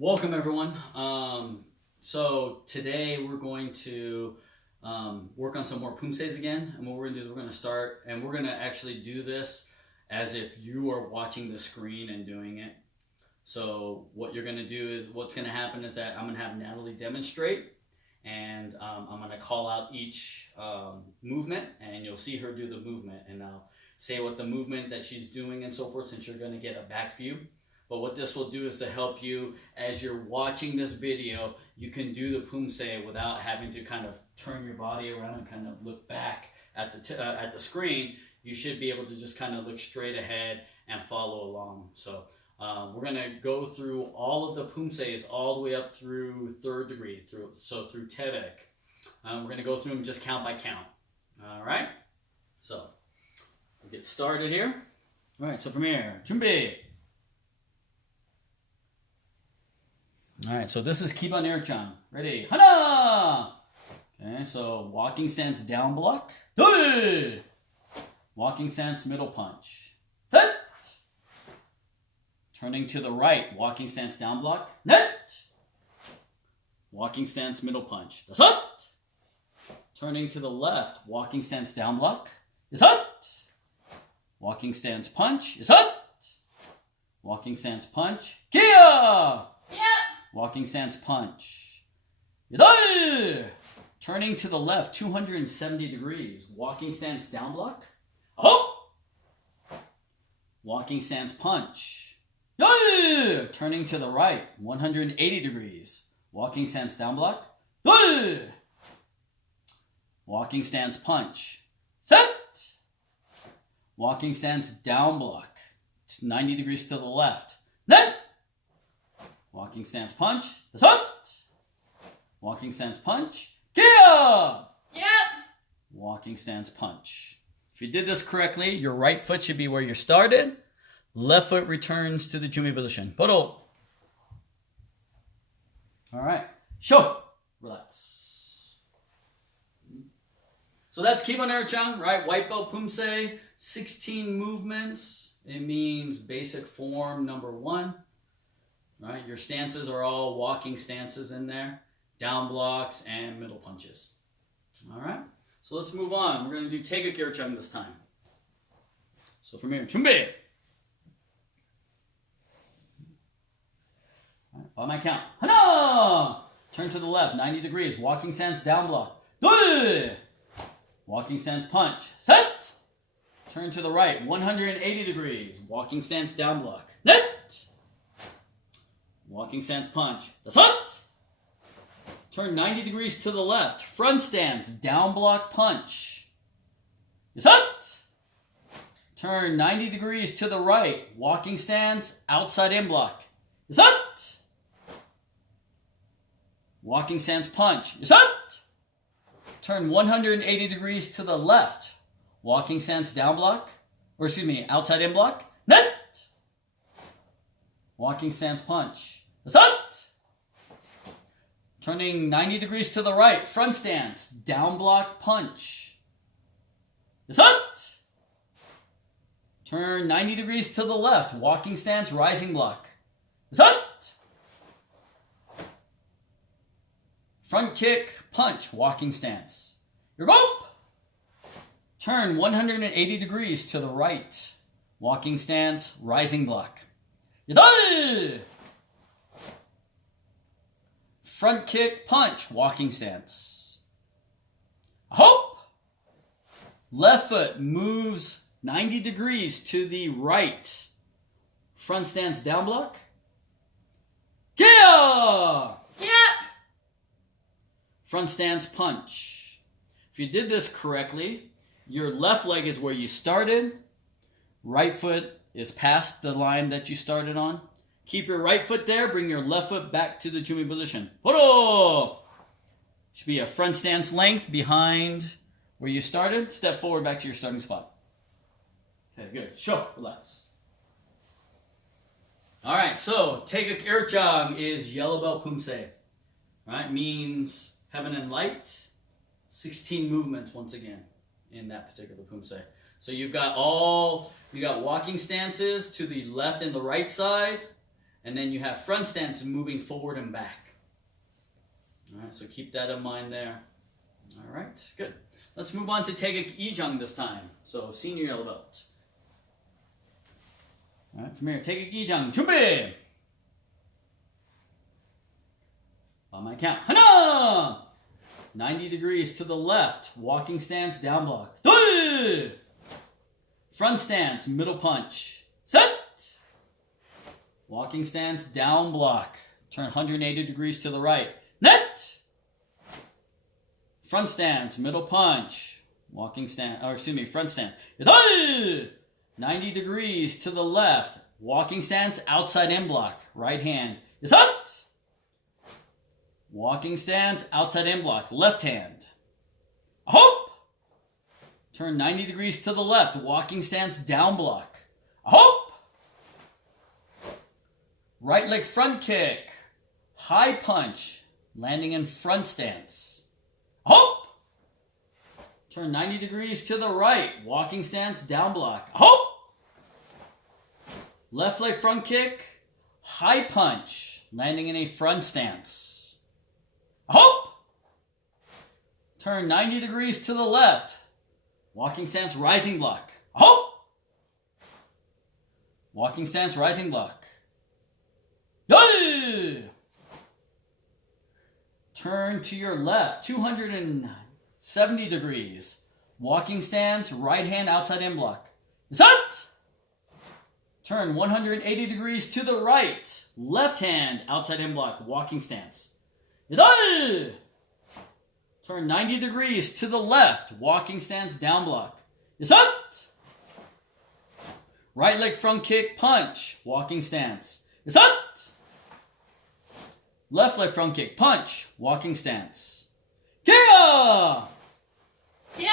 Welcome everyone. So today we're going to work on some more Poomsaes again, and what we're going to do is we're going to start, and we're going to actually do this as if you are watching the screen and doing it. So what you're going to do is, what's going to happen is that I'm going to have Natalie demonstrate, and I'm going to call out each movement, and you'll see her do the movement, and I'll say what the movement that she's doing and so forth, since you're going to get a back view. But what this will do is to help you as you're watching this video, you can do the Poomsae without having to kind of turn your body around and kind of look back at the screen. You should be able to just kind of look straight ahead and follow along. So we're going to go through all of the Poomsaes all the way up through third degree, through Tae Geuk. We're going to go through them just count by count. All right? So we'll get started here. All right, so from here, 준비. All right, so this is Kibon Il Jang. Ready? Hana! Okay, so walking stance down block. 둘! Walking stance middle punch. 셋! Turning to the right, walking stance down block. 넷! Walking stance middle punch. 다섯! Turning to the left, walking stance down block. 여섯! Walking stance punch. 여섯! Walking stance punch. 기어! Walking stance punch. 여덟! Turning to the left 270 degrees. Walking stance down block. 아홉! Walking stance punch. 열! Turning to the right 180 degrees. Walking stance down block. 둘! Walking stance punch. 셋! Walking stance down block. 90 degrees to the left. 넷! Walking stance punch. 다섯! Walking stance punch. 기어! Yep. Walking stance punch. If you did this correctly, your right foot should be where you started. Left foot returns to the jumi position. Photo. All right. Show. Relax. So that's Kibon Il Jang, right? White belt Poomsae. 16 movements. It means basic form number 1. Right, your stances are all walking stances in there, down blocks and middle punches. All right, so let's move on. We're going to do Tae Geuk Il Jang this time. So from here, 준비. All right, by my count. 하나. Turn to the left, 90 degrees. Walking stance down block. 둘. Walking stance punch. 셋. Turn to the right, 180 degrees. Walking stance down block. 넷. Walking stance punch. 다섯! Turn 90 degrees to the left. Front stance. Down block punch. 여섯! Turn 90 degrees to the right. Walking stance. Outside in block. 여섯! Walking stance punch. 여섯! Turn 180 degrees to the left. Walking stance down block. Outside in block. 넷! Walking stance punch. 다섯! Turning 90 degrees to the right. Front stance. Down block punch. 여섯! Turn 90 degrees to the left. Walking stance. Rising block. 여섯! Front kick. Punch. Walking stance. 일곱! Turn 180 degrees to the right. Walking stance. Rising block. 여덟! Front kick, punch, walking stance. 아홉! Left foot moves 90 degrees to the right. Front stance down block. 기어! Yep. Front stance punch. If you did this correctly, your left leg is where you started. Right foot is past the line that you started on. Keep your right foot there. Bring your left foot back to the jumi position. Poro! Should be a front stance length behind where you started. Step forward back to your starting spot. Okay, good. Show. Relax. All right, so Tae Geuk Il Jang is yellow belt Poomsae. Right? Means heaven and light. 16 movements once again in that particular Poomsae. So you've got walking stances to the left and the right side. And then you have front stance moving forward and back. All right, so keep that in mind there. All right, good. Let's move on to Tae Geuk Il Jang this time. So senior yellow belt. All right, from here, Tae Geuk Il Jang, 준비! On my count, 하나! 90 degrees to the left, walking stance, down block. 둘! Front stance, middle punch. 셋! Walking stance, down block. Turn 180 degrees to the right. 넷! Front stance, middle punch. Walking stance, front stance. 여덟! 90 degrees to the left. Walking stance, outside in block. Right hand. 여섯! Walking stance, outside in block. Left hand. 아홉! Turn 90 degrees to the left. Walking stance, down block. 아홉! Right leg front kick. High punch. Landing in front stance. Hop! Turn 90 degrees to the right. Walking stance, down block. Hop! Left leg front kick. High punch. Landing in a front stance. Hop! Turn 90 degrees to the left. Walking stance, rising block. Hop! Walking stance, rising block. 열! Turn to your left, 270 degrees. Walking stance, right hand outside in block. 여섯! Turn 180 degrees to the right. Left hand outside in block, walking stance. 여덟! Turn 90 degrees to the left, walking stance, down block. 여섯! Right leg front kick, punch, walking stance. 여섯! Left leg front kick, punch, walking stance. Kia! Yep.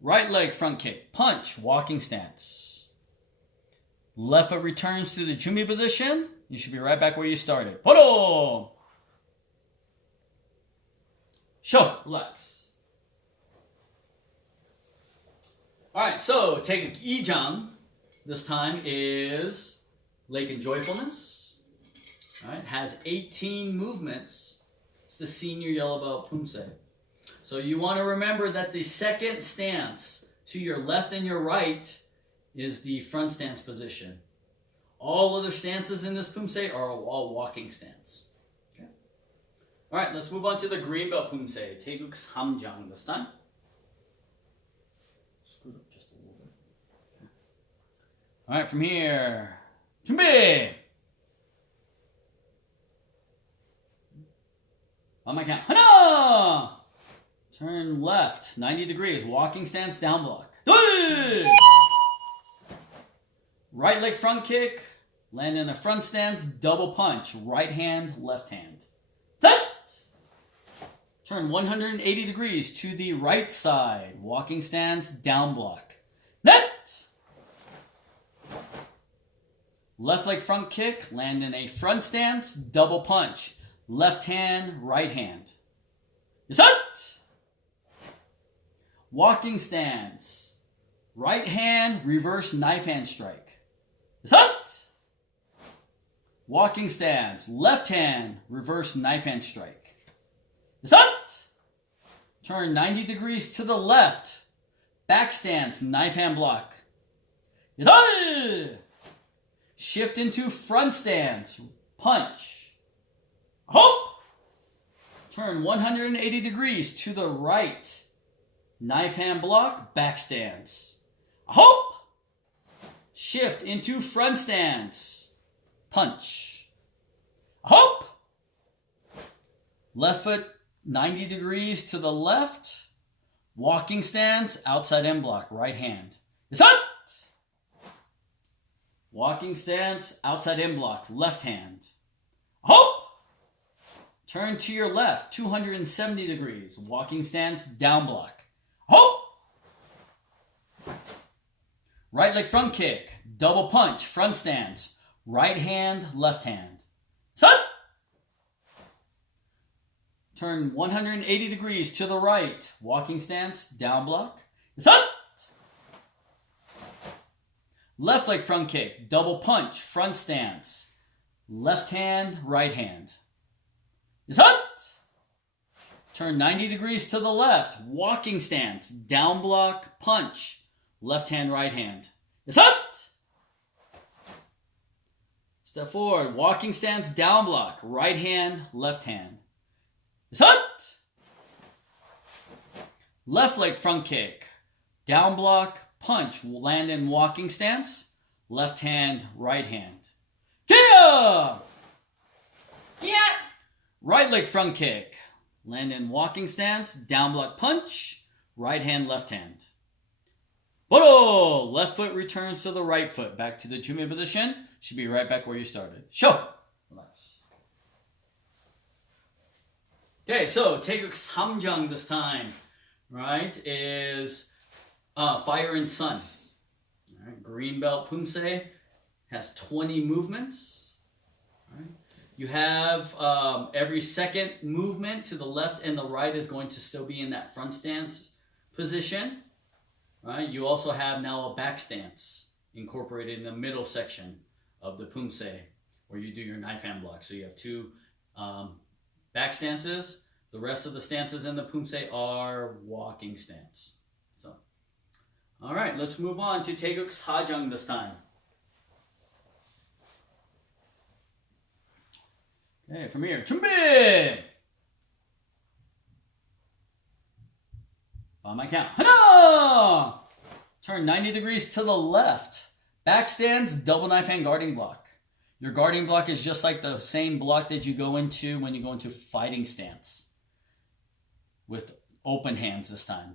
Right leg front kick, punch, walking stance. Left foot returns to the 준비 position. You should be right back where you started. 바로! Show, relax. Alright, so Tae Geuk Il Jang this time is Lake and Joyfulness. All right, has 18 movements. It's the senior yellow belt Poomsae. So you want to remember that the second stance to your left and your right is the front stance position. All other stances in this Poomsae are all walking stance. Okay. All right, let's move on to the green belt Poomsae. Tae Geuk Pal Jang this time. Screwed up just a little bit. Okay. All right, from here. 준비! On my count. 하나! Turn left, 90 degrees. Walking stance, down block. 둘! Right leg front kick. Land in a front stance, double punch. Right hand, left hand. 셋! Turn 180 degrees to the right side. Walking stance, down block. 넷! Left leg front kick. Land in a front stance, double punch. Left hand, right hand. 여섯! Walking stance. Right hand, reverse knife hand strike. 여섯! Walking stance. Left hand, reverse knife hand strike. 여섯! Turn 90 degrees to the left. Back stance, knife hand block. 여덟! Shift into front stance. Punch. Hop! Turn 180 degrees to the right. Knife hand block, back stance. Hop! Shift into front stance. Punch. Hop! Left foot 90 degrees to the left. Walking stance, outside end block, right hand. 여섯! Walking stance, outside end block, left hand. Hop! Turn to your left, 270 degrees. Walking stance, down block. Hop! Right leg front kick, double punch, front stance. Right hand, left hand. Set! Turn 180 degrees to the right. Walking stance, down block. Set! Left leg front kick, double punch, front stance. left hand, right hand. Is hut. Turn 90 degrees to the left. Walking stance. Down block, punch. Left hand, right hand. Is hut. Step forward. Walking stance, down block. Right hand, left hand. Is hut. Left leg front kick. Down block, punch. Land in walking stance. Left hand, right hand. Kia! Yeah. Right leg front kick. Land in walking stance. Down block punch. Right hand, left hand. Boro! Left foot returns to the right foot. Back to the Jumi position. Should be right back where you started. Show! Relax. Okay, so Tae Geuk Pal Jang this time, right, is Fire and Sun. All right, green belt Poomsae has 20 movements. All right. You have every second movement to the left and the right is going to still be in that front stance position. Right. You also have now a back stance incorporated in the middle section of the Poomsae, where you do your knife hand block. So you have two back stances. The rest of the stances in the Poomsae are walking stance. So, all right, let's move on to Tae Geuk Pal Jang this time. Okay, from here, 준비! On my count. Hana! Turn 90 degrees to the left. Back stance, double knife hand guarding block. Your guarding block is just like the same block that you go into when you go into fighting stance. With open hands this time.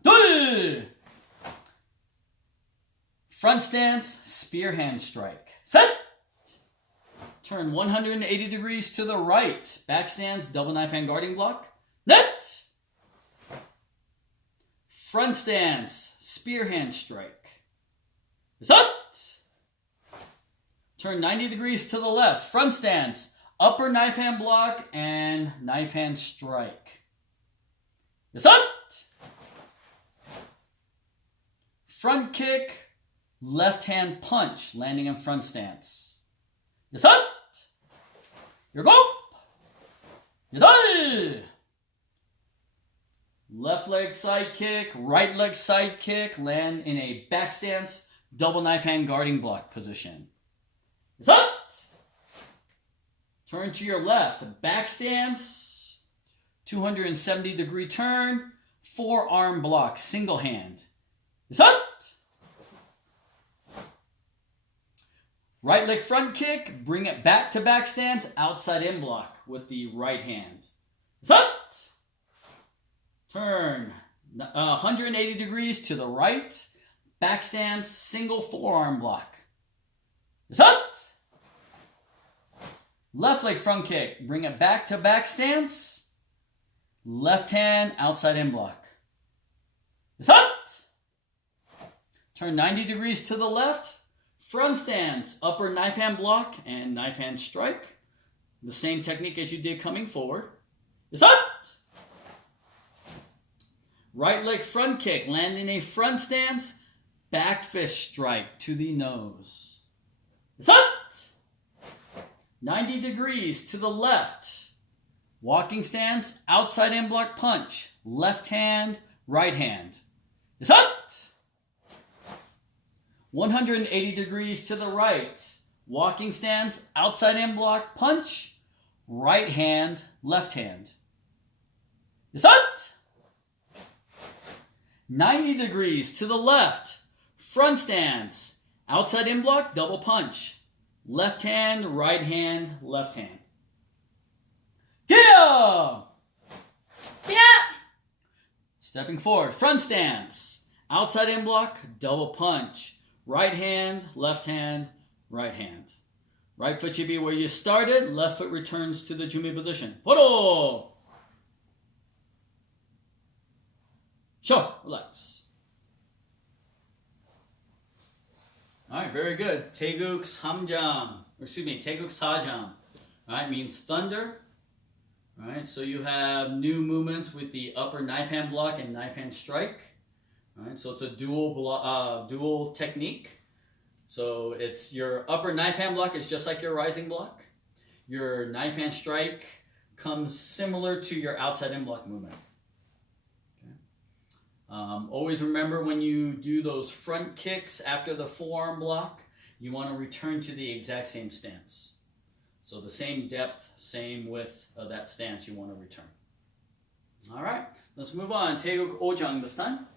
Front stance, spear hand strike. Set! Turn 180 degrees to the right. Back stance, double knife hand guarding block. Net! Front stance, spear hand strike. Set! Turn 90 degrees to the left. Front stance, upper knife hand block and knife hand strike. Set! Front kick, left hand punch, landing in front stance. Set! Your go! Yadai! Left leg side kick, right leg side kick, land in a back stance, double knife hand guarding block position. Set! Turn to your left, back stance, 270 degree turn, forearm block, single hand. Set! Right leg front kick, bring it back to back stance, outside in block with the right hand. Set! Turn 180 degrees to the right, back stance, single forearm block. Set! Left leg front kick, bring it back to back stance, left hand, outside in block. Set! Turn 90 degrees to the left, front stance, upper knife hand block and knife hand strike. The same technique as you did coming forward. Set! Right leg front kick, land in a front stance, back fist strike to the nose. Set! 90 degrees to the left. Walking stance, outside in block punch, left hand, right hand. Set! 180 degrees to the right. Walking stance, outside in block punch, right hand, left hand. Set! 90 degrees to the left. Front stance, outside in block, double punch. Left hand, left hand. Yeah! Yeah. Stepping forward, front stance. Outside in block, double punch. Right hand, right hand. Right foot should be where you started. Left foot returns to the Jumi position. Poro! Sure, relax. All right, very good. Tae Geuk Pal Jang, Tae Geuk Pal Jang. All right, means thunder. All right, so you have new movements with the upper knife hand block and knife hand strike. All right, so it's a dual technique. So it's your upper knife hand block is just like your rising block. your knife hand strike comes similar to your outside in block movement. Okay. Always remember when you do those front kicks after the forearm block, you want to return to the exact same stance. So the same depth, same width of that stance you want to return. All right, let's move on. Tae Geuk Il Jang this time.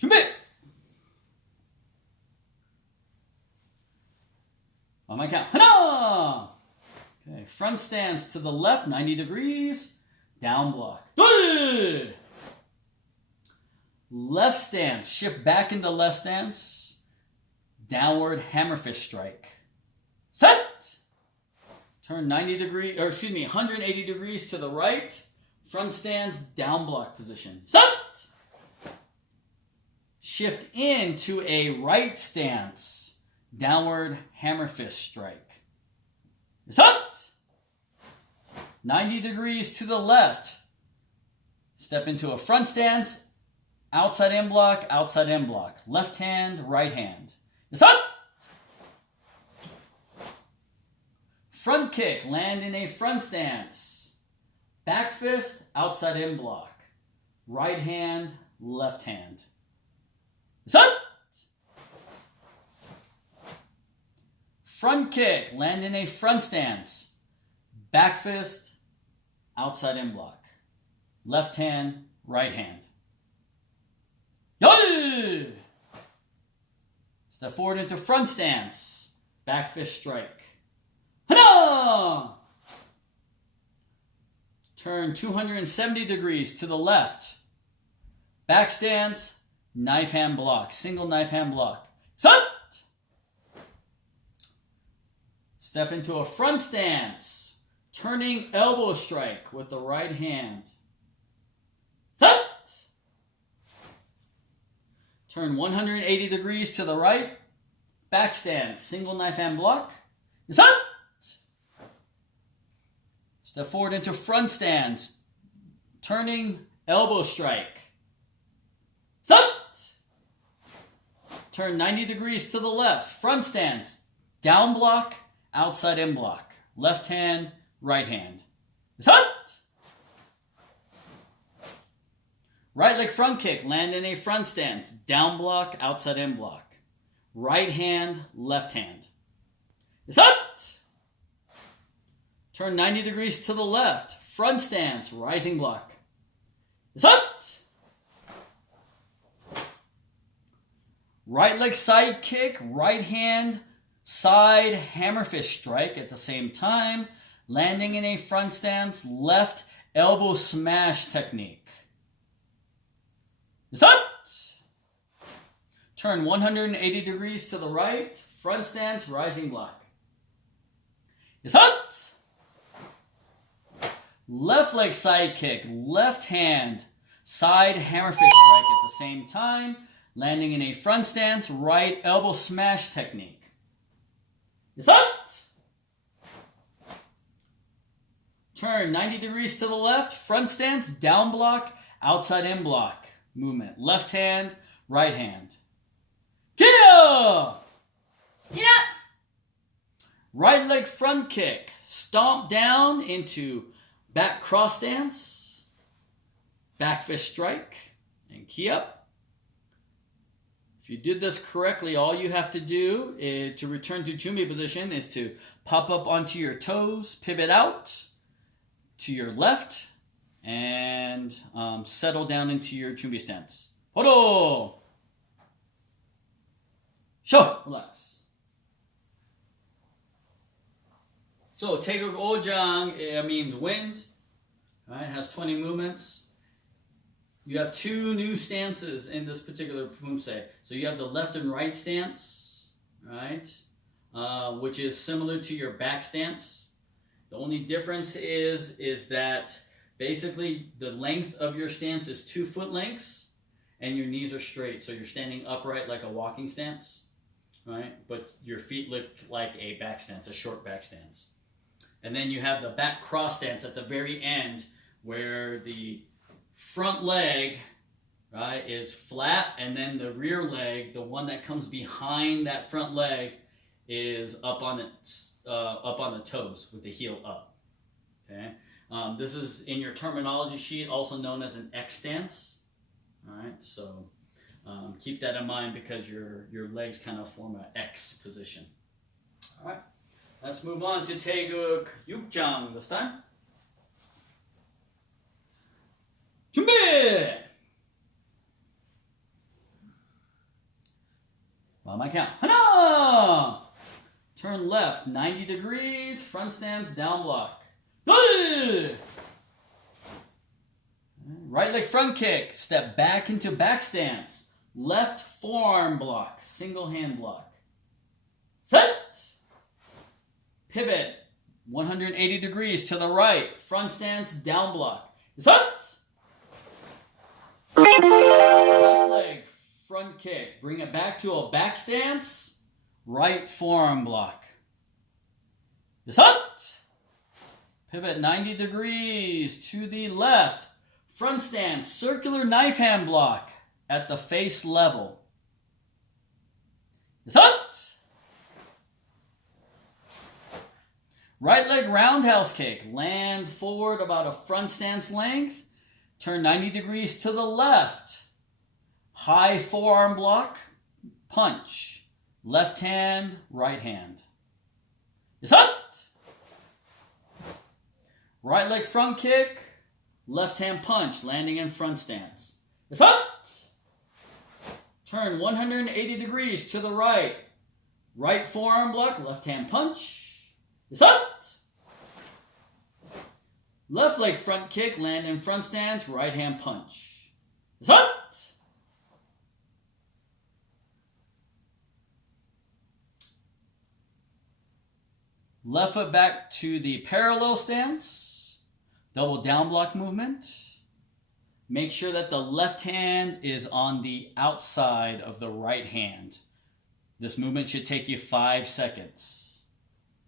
준비! On my count. 하나! Okay, front stance to the left, 90 degrees. Down block. 둘! Left stance, shift back into left stance. Downward hammer fist strike. Set! Turn 180 degrees to the right. Front stance, down block position. Set! Shift into a right stance. Downward hammer fist strike. Set! 90 degrees to the left. Step into a front stance. Outside in block, outside in block. Left hand, right hand. Set! Front kick, land in a front stance. Back fist, outside in block. Right hand, left hand. Set! Front kick, land in a front stance. Back fist, outside in block. Left hand, right hand. Yo! Step forward into front stance. Back fist strike. Hana! Turn 270 degrees to the left. Back stance, knife hand block. Single knife hand block. Set! Step into a front stance. Turning elbow strike with the right hand. Set! Turn 180 degrees to the right. Back stance. Single knife hand block. Set! Step forward into front stance. Turning elbow strike. Set! Turn 90 degrees to the left. Front stance. Down block. Outside in block. Left hand. Right hand. Set! Right leg front kick. Land in a front stance. Down block. Outside in block. Right hand. Left hand. Set! Turn 90 degrees to the left. Front stance. Rising block. Set! Right leg side kick. Right hand. Side hammer fist strike at the same time. Landing in a front stance. Left elbow smash technique. Set! Turn 180 degrees to the right. Front stance, rising block. Set! Left leg side kick. Left hand. Side hammer fist strike at the same time. Landing in a front stance. Right elbow smash technique. Set! Turn 90 degrees to the left. Front stance. Down block. Outside in block. Movement. Left hand. Right hand. Kia! Yeah. Right leg front kick. Stomp down into back cross stance. Back fist strike. And key up. If you did this correctly, all you have to do to return to Jumi position is to pop up onto your toes, pivot out to your left, and settle down into your Jumi stance. Horo! Sho! Relax. So, Tae Geuk Il Jang means wind. Right? It has 20 movements. You have two new stances in this particular Poomsae. So you have the left and right stance, right? Which is similar to your back stance. The only difference is that basically the length of your stance is 2 foot lengths and your knees are straight. So you're standing upright like a walking stance, right? But your feet look like a back stance, a short back stance. And then you have the back cross stance at the very end where the front leg, right, is flat, and then the rear leg, the one that comes behind that front leg, is up on the toes with the heel up. Okay. This is in your terminology sheet, also known as an X stance. All right. So keep that in mind because your legs kind of form an X position. All right. Let's move on to Tae Geuk Jang this time. 준비! On my count. 하나! Turn left 90 degrees, front stance, down block. 둘! Right leg front kick, step back into back stance. Left forearm block, single hand block. Set! Pivot 180 degrees to the right, front stance, down block. Set! Left leg front kick, bring it back to a back stance, right forearm block. Set! Pivot 90 degrees to the left, front stance, circular knife hand block at the face level. Set! Right leg roundhouse kick, land forward about a front stance length, turn 90 degrees to the left, high forearm block, punch, left hand, right hand. Set! Right leg front kick, left hand punch, landing in front stance. Set! Turn 180 degrees to the right, right forearm block, left hand punch. Set! Left leg front kick, land in front stance, right hand punch. Set! Left foot back to the parallel stance, double down block movement. Make sure that the left hand is on the outside of the right hand. This movement should take you 5 seconds.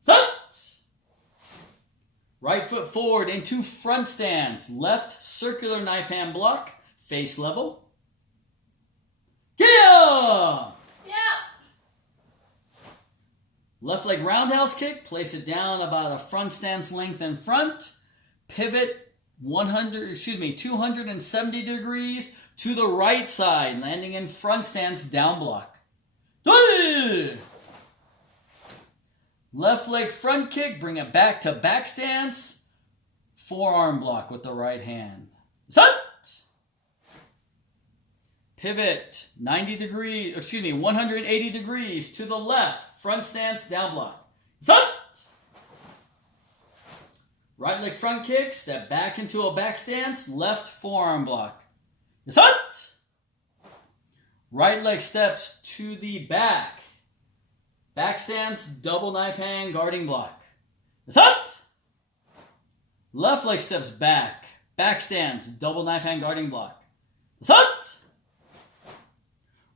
Set! Right foot forward into front stance. Left circular knife hand block. Face level. Kia! Yeah. Left leg roundhouse kick. Place it down about a front stance length in front. Pivot 270 degrees to the right side. Landing in front stance down block. 둘! Left leg front kick, bring it back to back stance. Forearm block with the right hand. Set! Pivot 180 degrees to the left. Front stance, down block. Set! Right leg front kick, step back into a back stance. Left forearm block. Set! Right leg steps to the back. Back stance, double knife hand, guarding block. Set! Left leg steps back. Back stance, double knife hand, guarding block. Set!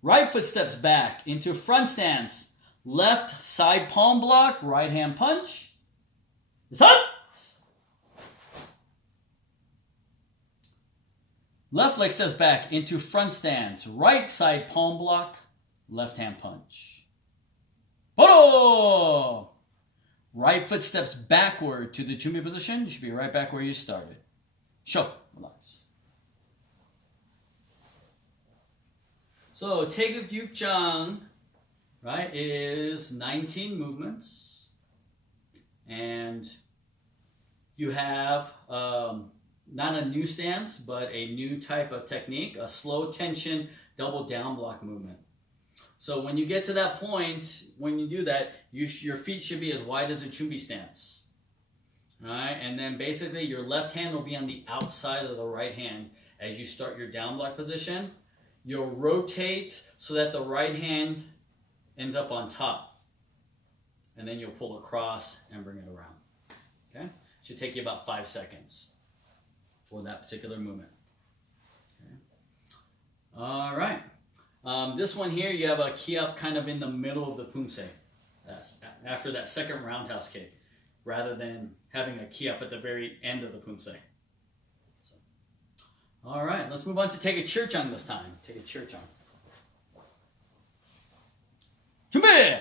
Right foot steps back into front stance. Left side palm block, right hand punch. Set! Left leg steps back into front stance. Right side palm block, left hand punch. Poro! Right foot steps backward to the 준비 position. You should be right back where you started. Show. Relax. So Tae Geuk Jang, right, is 19 movements. And you have not a new stance, but a new type of technique, a slow tension double down block movement. So when you get to that point, when you do that, your feet should be as wide as a chumbi stance. All right, and then basically your left hand will be on the outside of the right hand as you start your down block position. You'll rotate so that the right hand ends up on top. And then you'll pull across and bring it around. Okay? Should take you about 5 seconds for that particular movement. Okay. All right. This one here, you have a key up kind of in the middle of the Poomsae. That's after that second roundhouse kick, rather than having a key up at the very end of the Poomsae. So, all right, let's move on to Tae Geuk Pal Jang this time. Tae Geuk Pal Jang. 준비!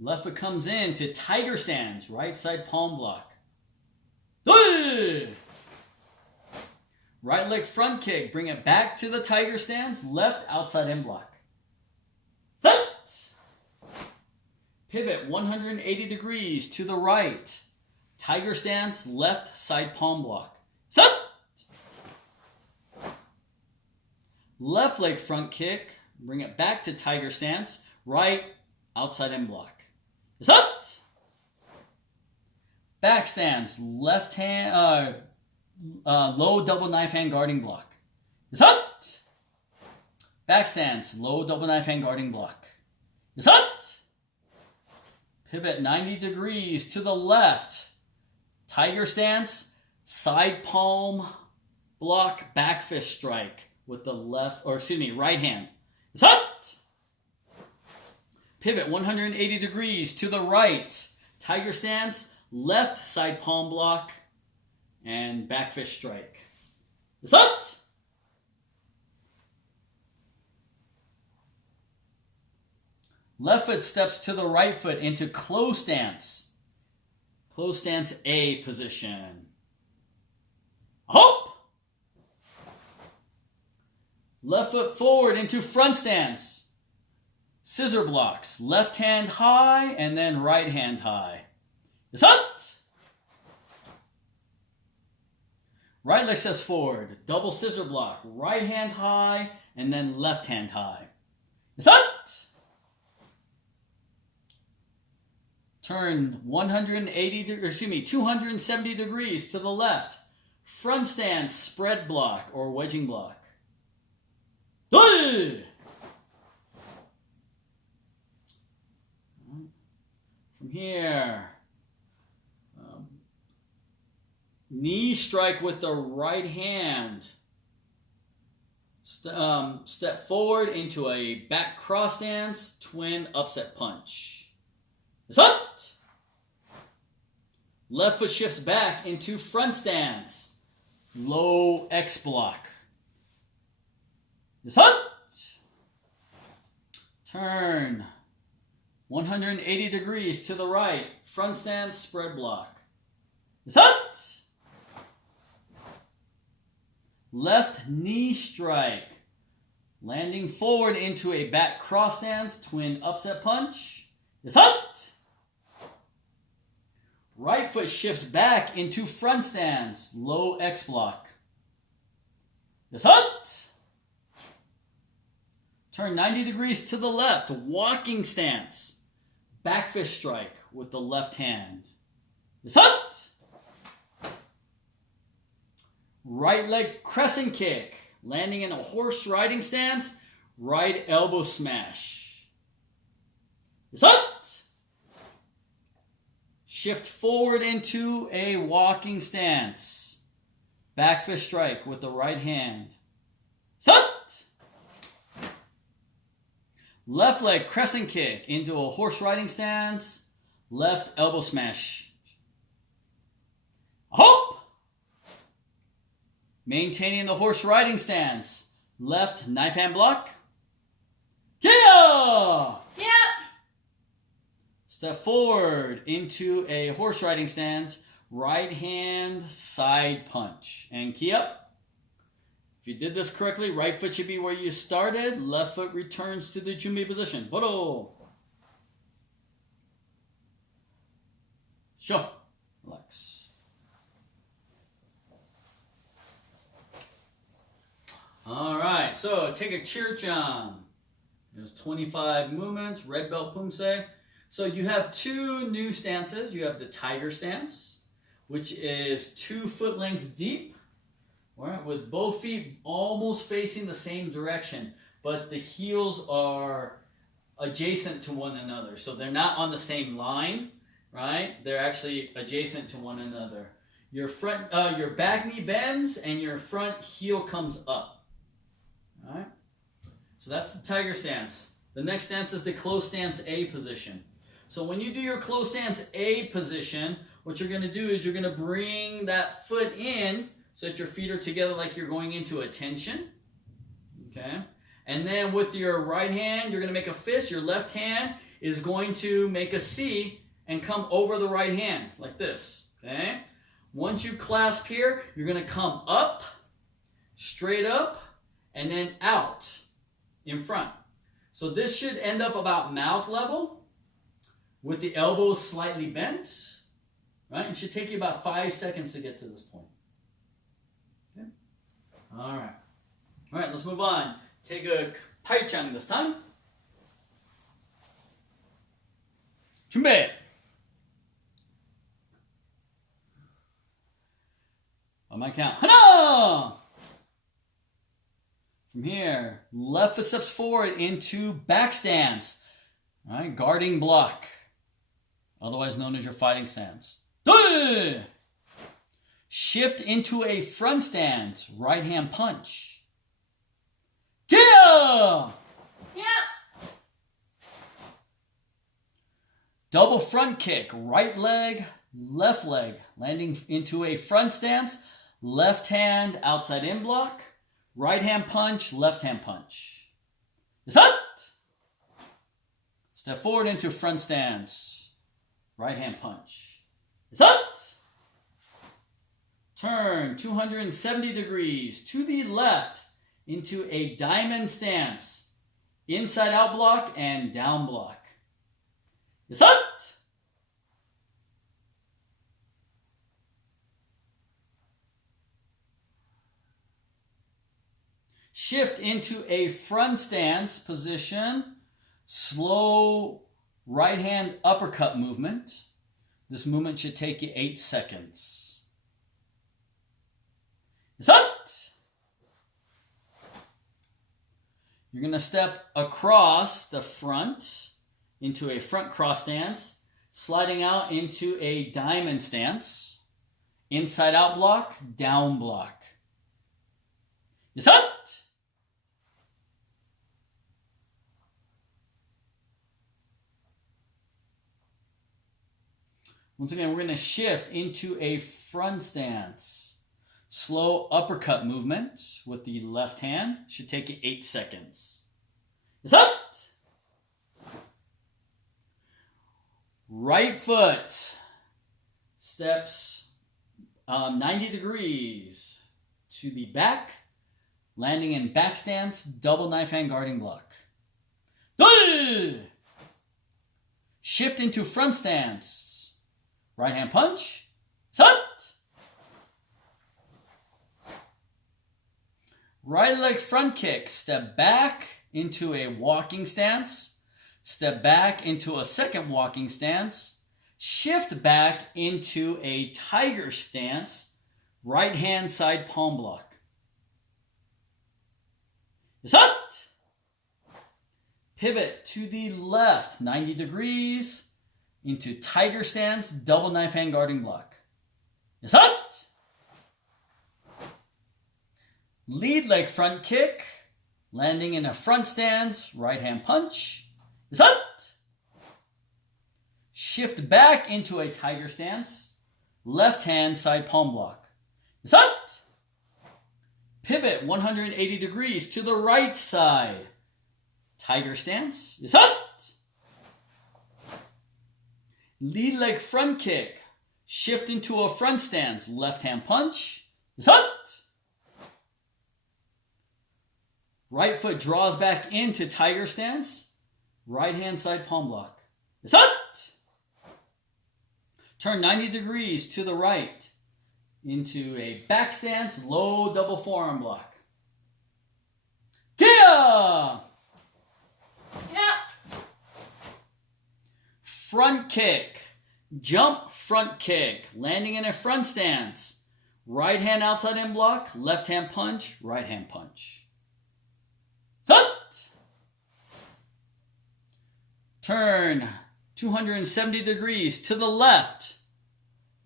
Left foot comes in to tiger stance, right side palm block. Right leg front kick, bring it back to the tiger stance, left outside in block. Set. Pivot 180 degrees to the right. Tiger stance, left side palm block. Set. Left leg front kick, bring it back to tiger stance, right outside in block. Set. Back stance, left hand, low double knife hand guarding block. Set. Back stance, low double knife hand guarding block. Set. Pivot 90 degrees to the left. Tiger stance, side palm block, back fist strike with the right hand. Set. Pivot 180 degrees to the right. Tiger stance, left side palm block, and back fist strike. Set. Left foot steps to the right foot into close stance. Close stance A position. Hop. Left foot forward into front stance. Scissor blocks. Left hand high and then right hand high. Set. Right leg steps forward. Double scissor block. Right hand high and then left hand high. Set. Turn 270 degrees to the left. Front stance, spread block or wedging block. From here, knee strike with the right hand. Step forward into a back cross stance, twin upset punch. Set. Left foot shifts back into front stance. Low X block. Set. Turn 180 degrees to the right. Front stance, spread block. Set. Left knee strike. Landing forward into a back cross stance, twin upset punch. Set. Right foot shifts back into front stance, low X block. Set. Turn 90 degrees to the left, walking stance. Back fist strike with the left hand. Set. Right leg crescent kick, landing in a horse riding stance, right elbow smash. Set. Shift forward into a walking stance. Back fist strike with the right hand. Set. Left leg crescent kick into a horse riding stance. Left elbow smash. Hop. Maintaining the horse riding stance. Left knife hand block. Yeah! Yep. Step forward into a horse riding stance, right hand side punch. And key up. If you did this correctly, right foot should be where you started, left foot returns to the Junbi position. Boro. Sho. Relax. Alright, so Tae Geuk Pal Jang. There's 25 movements, red belt Poomsae. So you have two new stances. You have the tiger stance, which is 2 foot lengths deep, right, with both feet almost facing the same direction, but the heels are adjacent to one another. So they're not on the same line, right? They're actually adjacent to one another. Your back knee bends and your front heel comes up. All right? So that's the tiger stance. The next stance is the close stance A position. So when you do your close stance A position, what you're going to do is you're going to bring that foot in so that your feet are together like you're going into a tension. Okay? And then with your right hand, you're going to make a fist. Your left hand is going to make a C and come over the right hand like this. Okay? Once you clasp here, you're going to come up, straight up, and then out in front. So this should end up about mouth level with the elbows slightly bent. Right? It should take you about 5 seconds to get to this point. Okay? All right. All right, let's move on. Tae Geuk Pal Jang this time. 준비. On my count. 하나! From here, left foot steps forward into back stance. All right, guarding block, otherwise known as your fighting stance. 둘! Shift into a front stance, right hand punch. 기어! Yeah. Double front kick, right leg, left leg, landing into a front stance, left hand outside in block, right hand punch, left hand punch. 여섯! Step forward into front stance, right hand punch. 여섯! Turn 270 degrees to the left into a diamond stance, inside out block and down block. 여섯! Shift into a front stance position, slow right hand uppercut movement. This movement should take you 8 seconds. 여섯! You're going to step across the front into a front cross stance, sliding out into a diamond stance, inside out block, down block. 여섯! Once again, we're going to shift into a front stance. Slow uppercut movement with the left hand. Should take you 8 seconds. 여섯! Right foot steps 90 degrees to the back, landing in back stance, double knife hand guarding block. 둘! Shift into front stance. Right hand punch. 여섯! Right leg front kick. Step back into a walking stance. Step back into a second walking stance. Shift back into a tiger stance. Right hand side palm block. 여섯! Pivot to the left 90 degrees into tiger stance, double knife hand guarding block. 여섯! Lead leg front kick, landing in a front stance, right hand punch. 여섯! Shift back into a tiger stance, left hand side palm block. 여섯! Pivot 180 degrees to the right side. Tiger stance. 여섯! Lead leg front kick. Shift into a front stance. Left hand punch. 여섯! Right foot draws back into tiger stance. Right hand side palm block. 여섯! Turn 90 degrees to the right into a back stance, low double forearm block. Kia! Yeah. Front kick, jump front kick, landing in a front stance. Right hand outside in block, left hand punch, right hand punch. Sut! Turn 270 degrees to the left,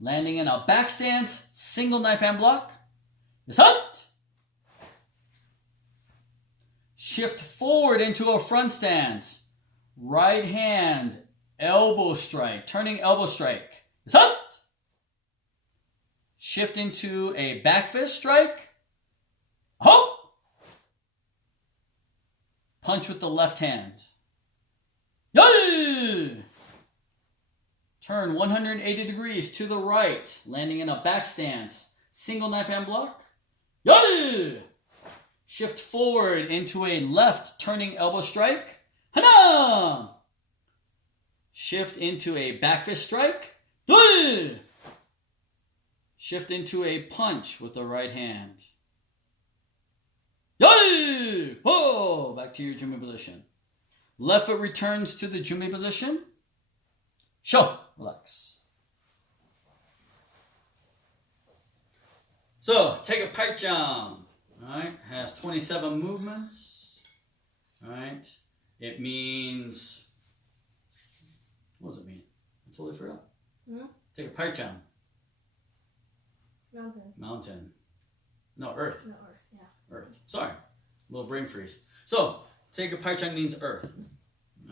landing in a back stance, single knife hand block. Sut! Shift forward into a front stance. Right hand, elbow strike, turning elbow strike. Sut! Shift into a back fist strike. Hop! Punch with the left hand. Yay! Turn 180 degrees to the right, landing in a back stance. Single knife hand block. Yadu! Shift forward into a left turning elbow strike. Hana! Shift into a back fist strike. Yadu! Shift into a punch with the right hand. Yadu! Whoa! Back to your Jumi position. Left foot returns to the Jumi position. Show. Relax. So, Tae Geuk Pal Jang. Alright, has 27 movements. Alright, it means. What does it mean? I totally forgot. Tae Geuk Pal Jang. Mountain. No, earth. No, Earth, yeah. Earth. Sorry. Little brain freeze. So, Tae Geuk Pal Jang means earth.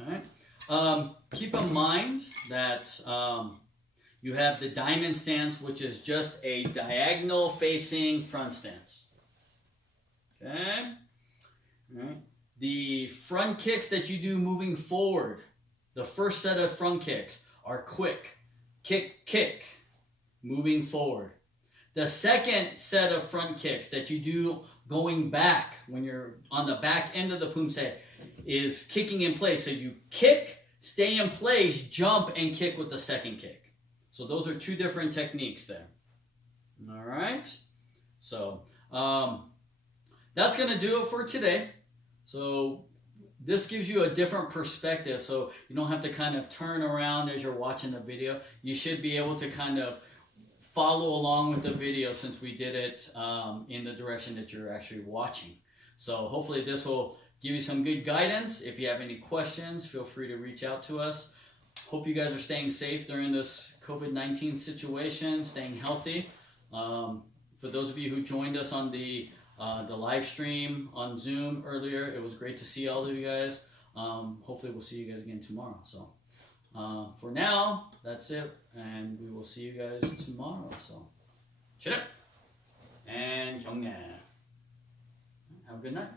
Alright. Keep in mind that you have the diamond stance, which is just a diagonal facing front stance. Okay? Alright. The front kicks that you do moving forward, the first set of front kicks are quick. Kick, kick. Moving forward. The second set of front kicks that you do going back when you're on the back end of the Poomsae is kicking in place. So you kick, stay in place, jump, and kick with the second kick. So those are two different techniques there. All right. So that's going to do it for today. So this gives you a different perspective. So you don't have to kind of turn around as you're watching the video. You should be able to kind of follow along with the video since we did it in the direction that you're actually watching. So hopefully this will give you some good guidance. If you have any questions, feel free to reach out to us. Hope you guys are staying safe during this COVID-19 situation, staying healthy. For those of you who joined us on the live stream on Zoom earlier, it was great to see all of you guys. Hopefully we'll see you guys again tomorrow. So for now, that's it, and we will see you guys tomorrow. So, shit and 경례. Have a good night.